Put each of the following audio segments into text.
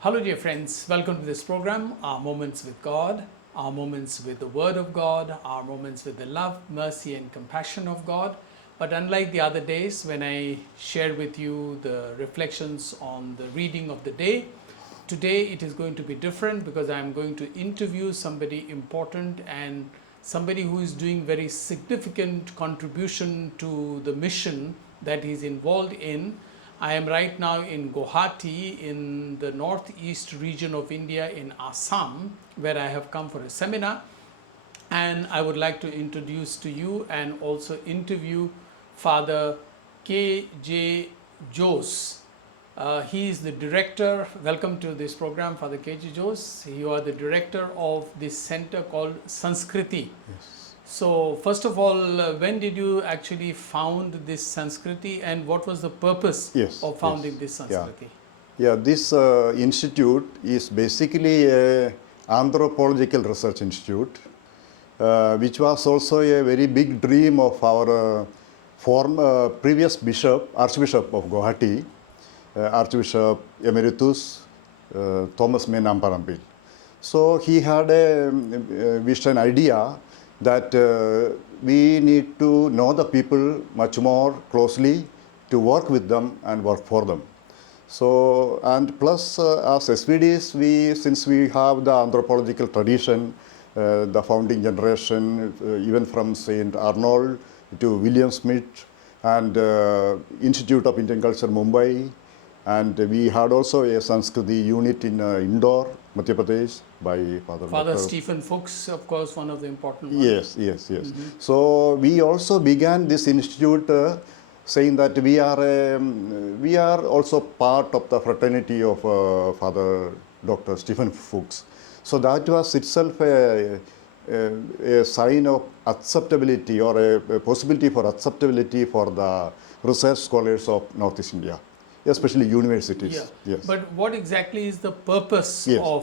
Hello, dear friends. Welcome to this program, Our Moments with God, our moments with the Word of God, our moments with the love, mercy, and compassion of God. But unlike the other days when I shared with you the reflections on the reading of the day, today it is going to be different because I am going to interview somebody important and somebody who is doing very significant contribution to the mission that he's involved in. I am right now in Guwahati in the northeast region of India in Assam, where I have come for a seminar, and I would like to introduce to you and also interview Father K.J.Jose. He is the director. Welcome to this program, Father K.J.Jose. You are the director of this center called Sanskriti. Yes. So, first of all, when did you actually found this Sanskriti, and what was the purpose of founding this Sanskriti? Yeah, this institute is basically an anthropological research institute, which was also a very big dream of our previous bishop, Archbishop of Guwahati, Archbishop Emeritus Thomas Menamparampil. So he had a vision idea that we need to know the people much more closely, to work with them and work for them. So, and plus as SVDs, since we have the anthropological tradition, the founding generation, even from St. Arnold to William Smith and Institute of Indian Culture, Mumbai, and we had also a Sanskriti unit in Indore, Madhya Pradesh, by Father Dr. Stephen Fuchs, of course, one of the important ones. Yes. So we also began this institute saying that we are also part of the fraternity of Father Dr. Stephen Fuchs. So that was itself a sign of acceptability, or a possibility for acceptability for the research scholars of Northeast India, especially universities. Yeah. Yes. But what exactly is the purpose of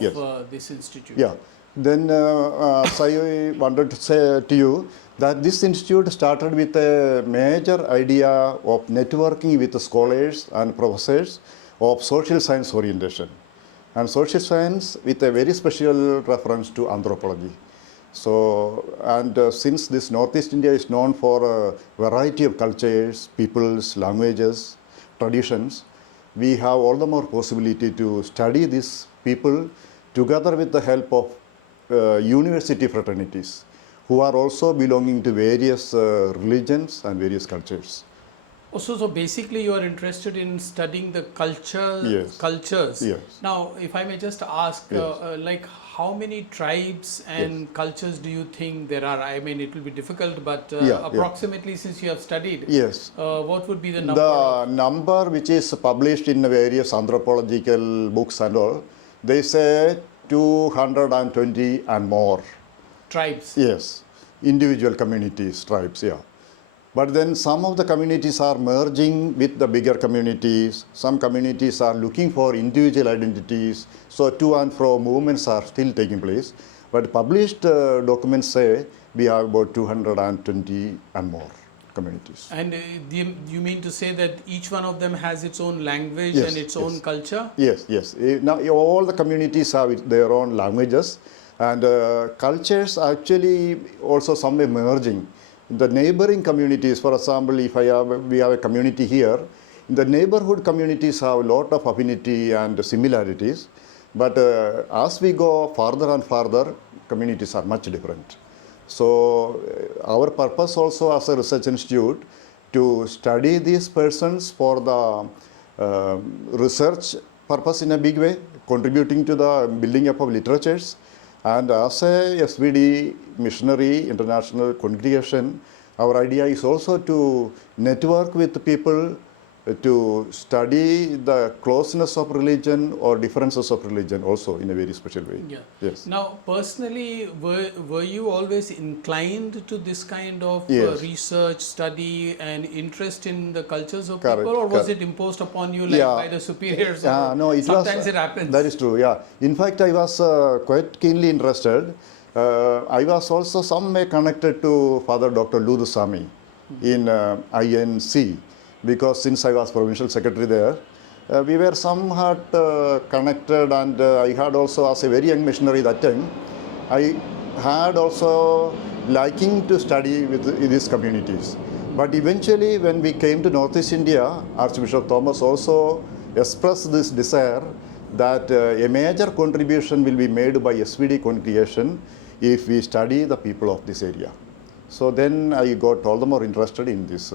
this institute? Yeah. Then so I wanted to say to you that this institute started with a major idea of networking with the scholars and professors of social science orientation, and social science with a very special reference to anthropology. So, and since this Northeast India is known for a variety of cultures, peoples, languages, traditions, we have all the more possibility to study these people together with the help of university fraternities who are also belonging to various religions and various cultures. So basically you are interested in studying the cultures. Yes. Now, if I may just ask, like how many tribes and cultures do you think there are? I mean, it will be difficult, but approximately, since you have studied, what would be the number? The number which is published in various anthropological books and all, they say 220 and more. Tribes? Yes. Individual communities, tribes, But then some of the communities are merging with the bigger communities. Some communities are looking for individual identities. So to and fro movements are still taking place. But published documents say we have about 220 and more communities. And you mean to say that each one of them has its own language and its own culture? Yes. Now all the communities have their own languages, and cultures actually also somewhere merging. The neighboring communities, for example, if we have a community here, the neighborhood communities have a lot of affinity and similarities, but as we go farther and farther, communities are much different. So our purpose also as a research institute to study these persons for the research purpose in a big way, contributing to the building up of literatures. And as a SVD missionary international congregation, our idea is also to network with people to study the closeness of religion or differences of religion also in a very special way. Yeah. Yes. Now, personally, were you always inclined to this kind of research, study, and interest in the cultures of people, or was it imposed upon you by the superiors? No, sometimes it happens. That is true. In fact, I was quite keenly interested. I was also some way connected to Father Dr. Ludusamy in INC. Because since I was provincial secretary there, We were somewhat connected, and I had also, as a very young missionary that time, I had also liking to study with these communities. But eventually, when we came to Northeast India, Archbishop Thomas also expressed this desire that a major contribution will be made by SVD congregation if we study the people of this area. So then I got all the more interested in this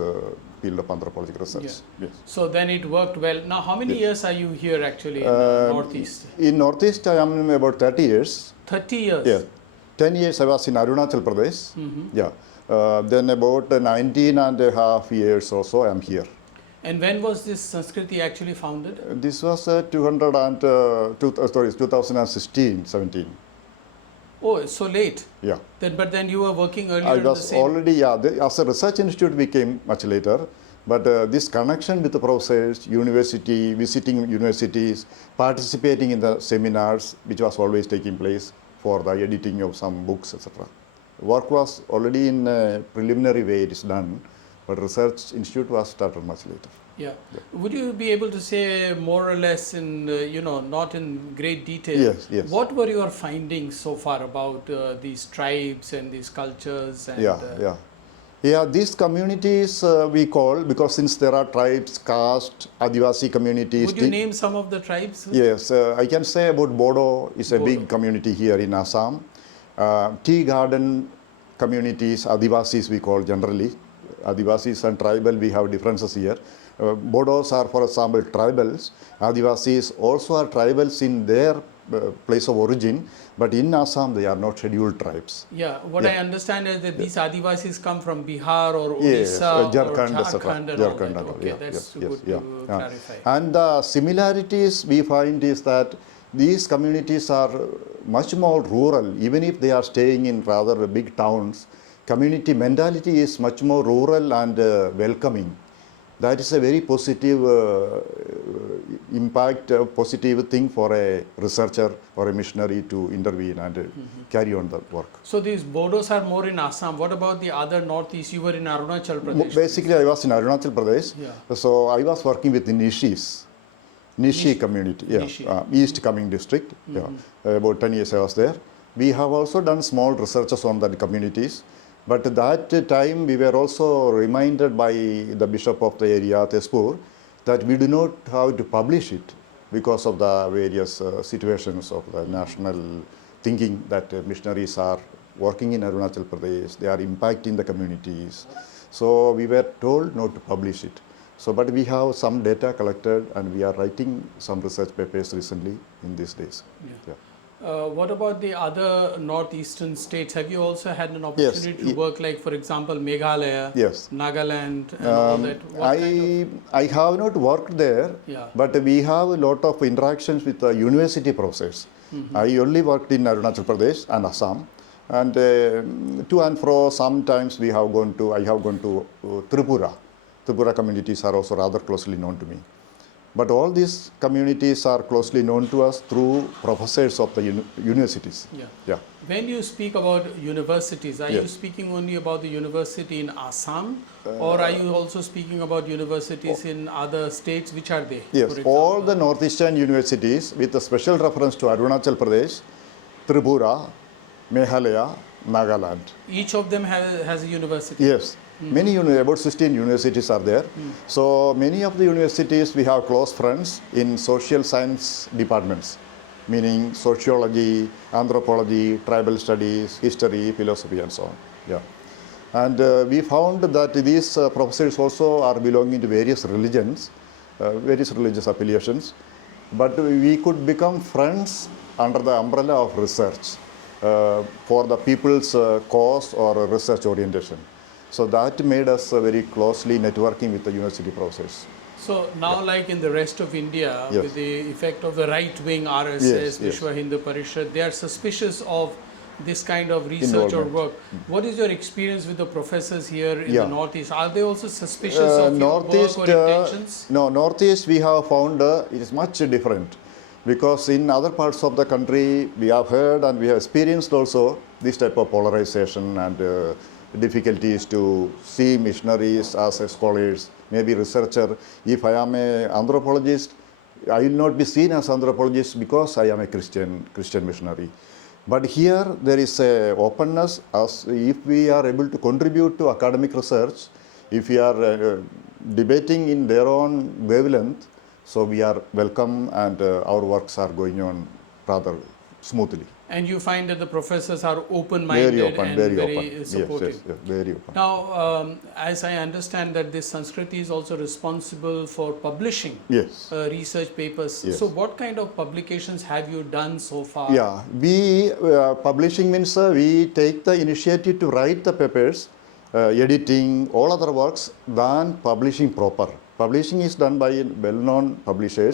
field of anthropological research. Yeah. Yes. So then it worked well. Now, how many years are you here actually in Northeast? In Northeast, I am about 30 years. 30 years? Yeah. 10 years I was in Arunachal Pradesh. Yeah. Then about 19 and a half years or so I am here. And when was this Sanskriti actually founded? This was 2016, 17. Oh, it's so late. Yeah. But then you were working earlier I in the was same... already, as a research institute we came much later. But this connection with the professors, university, visiting universities, participating in the seminars, which was always taking place for the editing of some books, etc. Work was already in a preliminary way it is done, but research institute was started much later. Yeah. Would you be able to say more or less in, not in great detail, Yes. what were your findings so far about these tribes and these cultures? And, Yeah, these communities we call, because since there are tribes, caste, Adivasi communities. Would you name some of the tribes? Yes, I can say about Bodo is a big community here in Assam. Tea garden communities, Adivasis we call generally. Adivasis and tribal, we have differences here. Bodos are, for example, tribals. Adivasis also are tribals in their place of origin, but in Assam they are not scheduled tribes. Yeah, what I understand is that these Adivasis come from Bihar or Odisha or Jharkhand and all that. Okay, that's good to clarify. And the similarities we find is that these communities are much more rural, even if they are staying in rather big towns. Community mentality is much more rural and welcoming. That is a very positive impact, positive thing for a researcher or a missionary to intervene and carry on the work. So these Bodos are more in Assam. What about the other Northeast? You were in Arunachal Pradesh. Basically, I was in Arunachal Pradesh. Yeah. So I was working with the Nishi community, East Coming district. About 10 years I was there. We have also done small researches on that communities. But at that time, we were also reminded by the bishop of the area, Tezpur, that we do not have to publish it because of the various situations of the national thinking that missionaries are working in Arunachal Pradesh, they are impacting the communities. So we were told not to publish it. So, but we have some data collected and we are writing some research papers recently in these days. What about the other northeastern states? Have you also had an opportunity to work, like for example, Meghalaya, Nagaland, and all that? I have not worked there, but we have a lot of interactions with the university professors. I only worked in Arunachal Pradesh and Assam, and to and fro sometimes I have gone to Tripura. Tripura communities are also rather closely known to me. But all these communities are closely known to us through professors of the universities. When you speak about universities, are you speaking only about the university in Assam, or are you also speaking about universities in other states? Which are they? Yes, all the northeastern universities with a special reference to Arunachal Pradesh, Tripura, Meghalaya, Nagaland. Each of them has a university? Yes. Many, about 16 universities are there. So many of the universities we have close friends in social science departments, meaning sociology, anthropology, tribal studies, history, philosophy and so on. And we found that these professors also are belonging to various religions, various religious affiliations, but we could become friends under the umbrella of research for the people's cause or research orientation. So that made us very closely networking with the university professors. So now, like in the rest of India, with the effect of the right-wing RSS, Vishwa Hindu Parishad, they are suspicious of this kind of research or work. What is your experience with the professors here in the Northeast? Are they also suspicious of your work or intentions? No, Northeast we have found it is much different. Because in other parts of the country, we have heard and we have experienced also this type of polarization and difficulties to see missionaries as scholars, maybe researcher. If I am an anthropologist, I will not be seen as anthropologist because I am a Christian missionary. But here there is a openness as if we are able to contribute to academic research, if we are debating in their own wavelength, so we are welcome and our works are going on rather smoothly. And you find that the professors are open-minded and very supportive. Yes, very open. Now, as I understand that this Sanskriti is also responsible for publishing research papers. Yes. So what kind of publications have you done so far? Yeah, we publishing means we take the initiative to write the papers, editing, all other works, than publishing proper. Publishing is done by well-known publishers,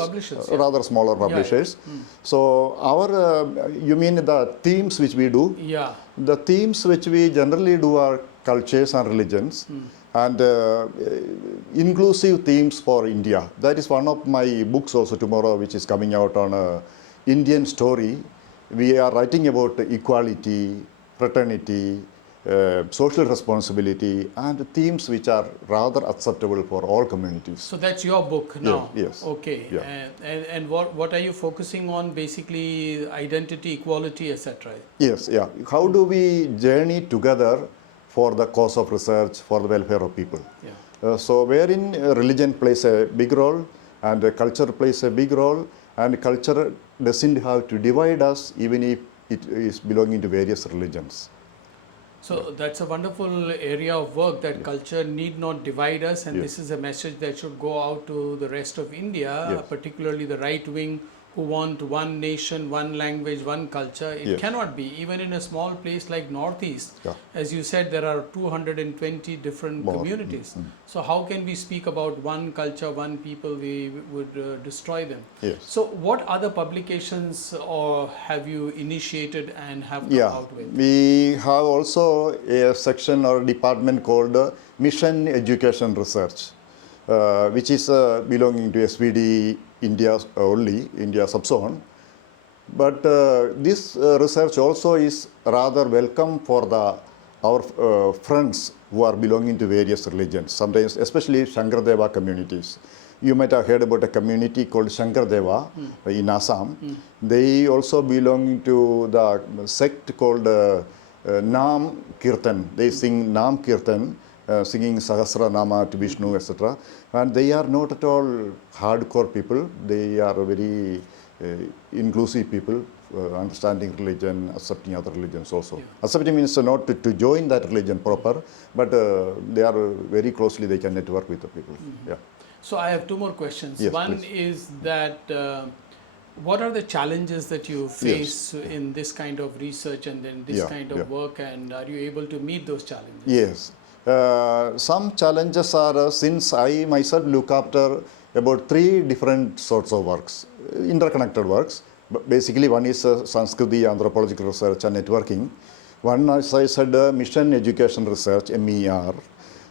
rather smaller publishers. Yeah. So our, you mean the themes which we do? Yeah. The themes which we generally do are cultures and religions and inclusive themes for India. That is one of my books also tomorrow, which is coming out on Indian story. We are writing about equality, fraternity, social responsibility, and themes which are rather acceptable for all communities. So that's your book now? Yes. Okay. Yeah. And what are you focusing on? Basically identity, equality, etc. Yes, yeah. How do we journey together for the cause of research, for the welfare of people? Yeah. So wherein religion plays a big role and culture plays a big role, and culture doesn't have to divide us even if it is belonging to various religions. So that's a wonderful area of work, that culture need not divide us, and this is a message that should go out to the rest of India, particularly the right wing, who want one nation, one language, one culture. It cannot be, even in a small place like Northeast. As you said, there are 220 different communities. So how can we speak about one culture, one people? We would destroy them. So what other publications or have you initiated and have come out with? We have also a section or department called Mission Education Research, which is belonging to SVD India only, India subzone. But this research also is rather welcome for our friends who are belonging to various religions, sometimes especially Shankardeva communities. You might have heard about a community called Shankardeva in Assam. They also belong to the sect called Nam Kirtan. They sing Nam Kirtan, singing Sahasra Nama to Vishnu, etc. And they are not at all hardcore people. They are very inclusive people, understanding religion, accepting other religions also. Accepting means not to join that religion proper, but they are very closely, they can network with the people. So I have two more questions. Yes, One please. is that what are the challenges that you face in this kind of research and in this kind of work, and are you able to meet those challenges? Yes. Some challenges are, since I myself look after about 3 different sorts of works, interconnected works. Basically, one is Sanskriti anthropological research and networking. One, as I said, mission education research, MER.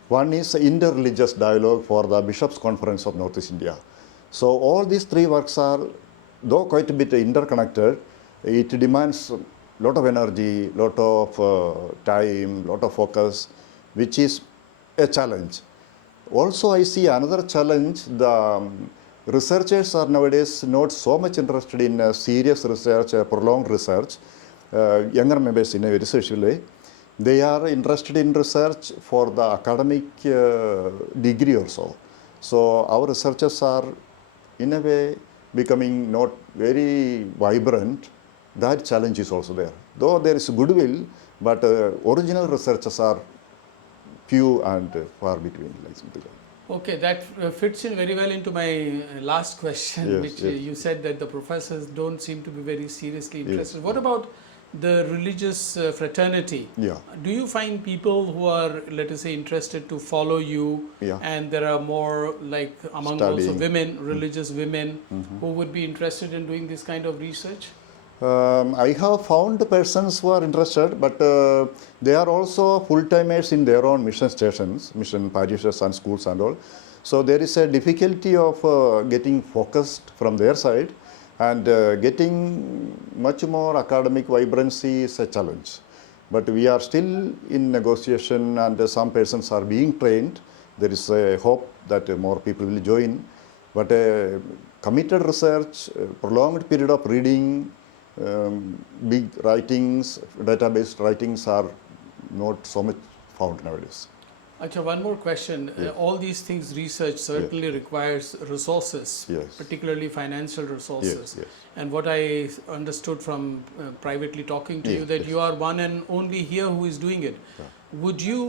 One is interreligious dialogue for the Bishops' Conference of Northeast India. So all these 3 works are, though quite a bit interconnected, it demands a lot of energy, lot of time, lot of focus, which is a challenge. Also, I see another challenge. The researchers are nowadays not so much interested in serious research, prolonged research. Younger members in a very special way. They are interested in research for the academic degree or so. So our researchers are in a way becoming not very vibrant. That challenge is also there. Though there is goodwill, but original researchers are few and far between. Like something like that. Okay, that fits in very well into my last question, which you said that the professors don't seem to be very seriously interested. What about the religious fraternity? Do you find people who are, let us say, interested to follow you, and there are more like among also women, religious women, who would be interested in doing this kind of research? I have found persons who are interested, but they are also full-timers in their own mission stations, mission parishes and schools and all. So there is a difficulty of getting focused from their side, and getting much more academic vibrancy is a challenge. But we are still in negotiation, and some persons are being trained. There is a hope that more people will join. But committed research, prolonged period of reading, big writings, database writings are not so much found nowadays. Acha, one more question. All these things, research certainly requires resources, Yes. particularly financial resources. Yes. And what I understood from privately talking to you, that Yes. you are one and only here who is doing it. Yeah. Would you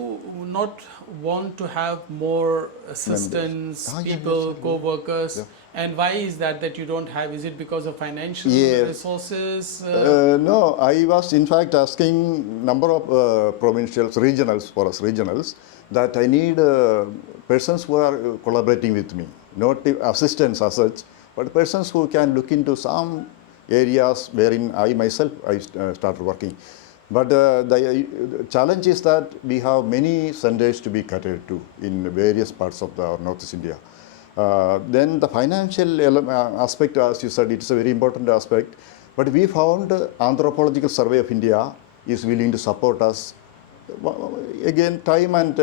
not want to have more assistants, Ah, yeah, people, yes, yeah. co-workers? Yeah. And why is that you don't have? Is it because of financial Yes. resources? No, I was in fact asking number of provincials, regionals, for us regionals, that I need persons who are collaborating with me, not the assistants as such, but persons who can look into some areas wherein I myself started working. But the challenge is that we have many centers to be catered to in various parts of the Northeast India. Then the financial aspect, as you said, it's a very important aspect. But we found Anthropological Survey of India is willing to support us. Again, time and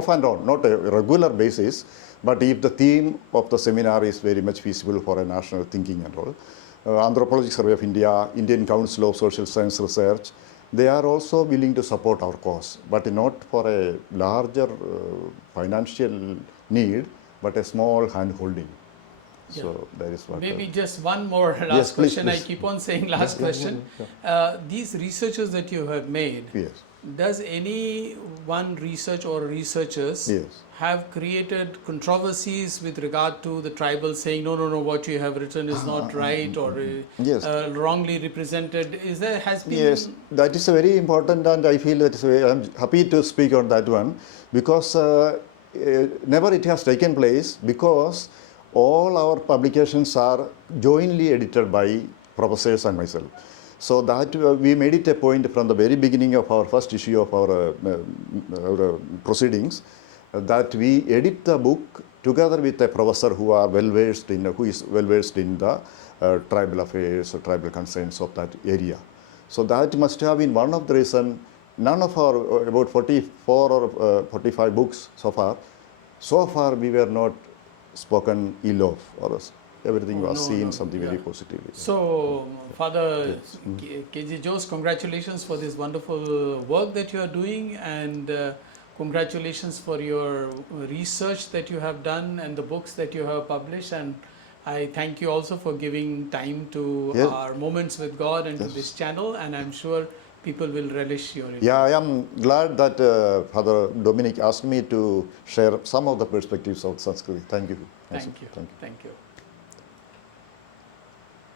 off and on, not a regular basis, but if the theme of the seminar is very much feasible for a national thinking and all. Anthropological Survey of India, Indian Council of Social Science Research, they are also willing to support our cause, but not for a larger financial need, but a small hand holding. Yeah. So that is what. Maybe just one more last Yes, please, question. please. I keep on saying last question. These researches that you have made, Yes. does any one research or researchers Yes. have created controversies with regard to the tribal saying, no, what you have written is not right or Yes. wrongly represented? Has been... Yes, that is a very important, and I feel that I'm happy to speak on that one, because never it has taken place, because all our publications are jointly edited by professors and myself. So that we made it a point from the very beginning of our first issue of our proceedings, that we edit the book together with a professor who is well versed in the tribal affairs or tribal concerns of that area. So that must have been one of the reasons. None of our about 44 or 45 books so far we were not spoken ill of, or everything was seen something very positively. So, Father K.J.Jose, congratulations for this wonderful work that you are doing, and congratulations for your research that you have done and the books that you have published. And I thank you also for giving time to our Moments with God and to this channel, and I'm sure people will relish your interview. Yeah, I am glad that Father Dominic asked me to share some of the perspectives of Sanskriti. Thank you. Thank you.